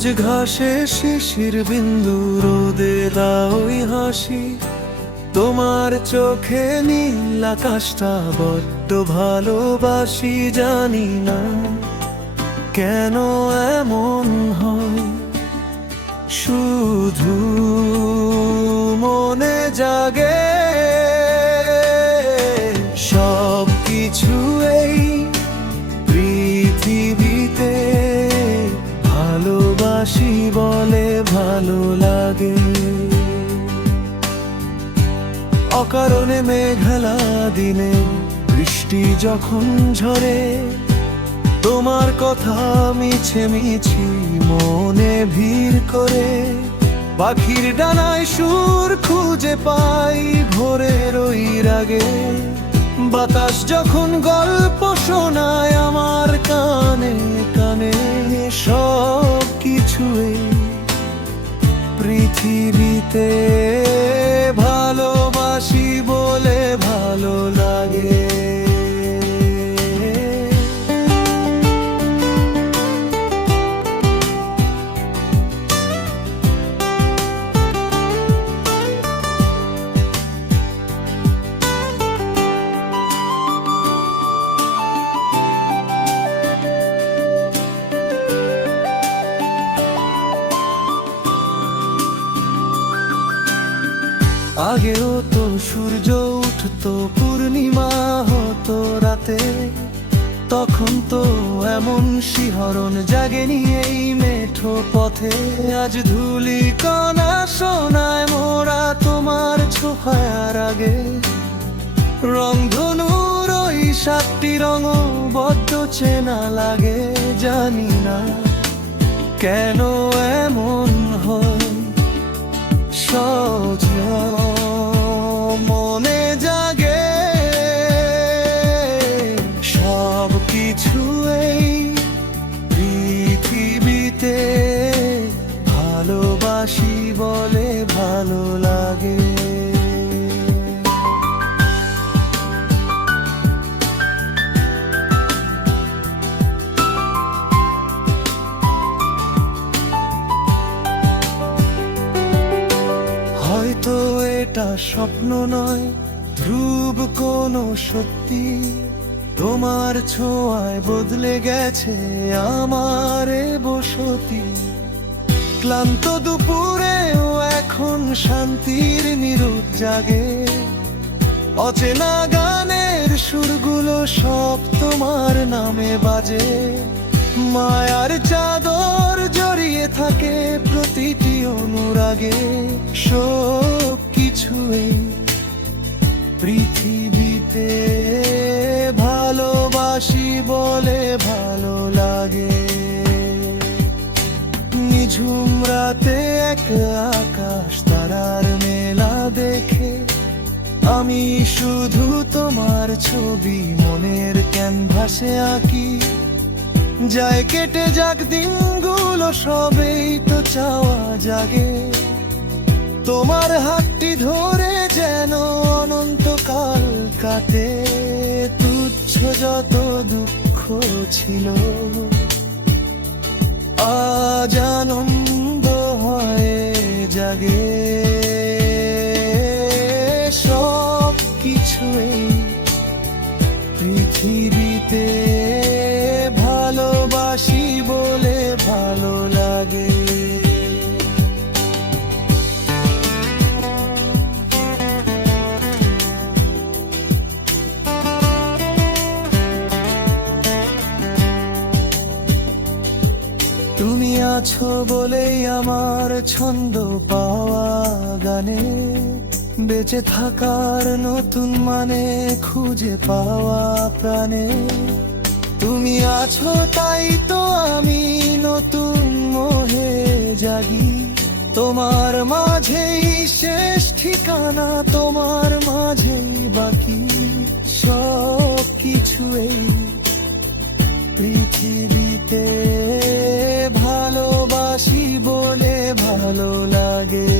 সবুজ ঘাসে শিশির বিন্দু, রোদে দাওই হাসি। তোমার চোখে নীল আকাশটা বড্ড ভালোবাসি। জানি না কেন এমন হয়, শুধু মনে জাগে সব কিছু এই পৃথিবীতে। ভালোবাসি বলে ভালো লাগে। অকারণে মেঘলা দিনে বৃষ্টি যখন ঝরে, তোমার কথা মিছে মিছি মনে ভিড় করে। পাখির ডানায় সুর খুঁজে পাই ভোরের ওই রাগে। বাতাস যখন গল্প শোনায় আমার কানে কানে, সব কিছুই পৃথিবীতে ভালোবাসি বলে ভালো লাগে। আগেও তো সূর্য উঠতো, পূর্ণিমা হতো রাতে। তখন তো এমন শিহরণ জাগেনি এই মেঠো পথে। আজ ধূলি কণা সোনায় মোরা তোমার ছোঁয়ার আগে। রংধনুর ওই 7টি রঙও বড্ড চেনা লাগে। জানি না কেন এমন হয়, সোজা মনে জাগে সব কিছু এই পৃথিবীতে। ভালোবাসি বলে ভালো লাগে। হয়তো এটা স্বপ্ন নয়, ধ্রুব কোনো সত্যি। তোমার ছোঁয়ায় বদলে গেছে আমার বসতি। ক্লান্ত দুপুরেও এখন শান্তির নিরুৎ জাগে। অচেনা গানের সুরগুলো সব তোমার নামে বাজে। মায়ার চাদর জড়িয়ে থাকে প্রতিটি অনুরাগে। সব কিছুই পৃথিবীতে ভালোবাসি বলে ভালো লাগে। নিঝুম রাতে এক আকাশ তারার মেলা দেখে, আমি শুধু তোমার ছবি মনের ক্যানভাসে আঁকি। যায় কেটে যাক দিনগুলো, সবেই তো চাওয়া জাগে। তোমার হাতটি ধরে যেন অনন্তকাল কাটে। তুচ্ছ যত দুঃখ ছিল আজ আনন্দ হয়ে জাগে। সব কিছুই পৃথিবীতে ভালোবাসি বলে ভালো লাগে। তুমি আছো বলেই আমার ছন্দ পাওয়া গানে। বেঁচে থাকার নতুন মানে খুঁজে পাওয়া প্রাণে। তুমি আছো তাই তো আমি নতুন মোহে জাগি। তোমার মাঝেই শেষ ঠিকানা, তোমার মাঝেই বাকি। সব কিছুই পৃথিবীতে ভালোবাসি বলে ভালো লাগে।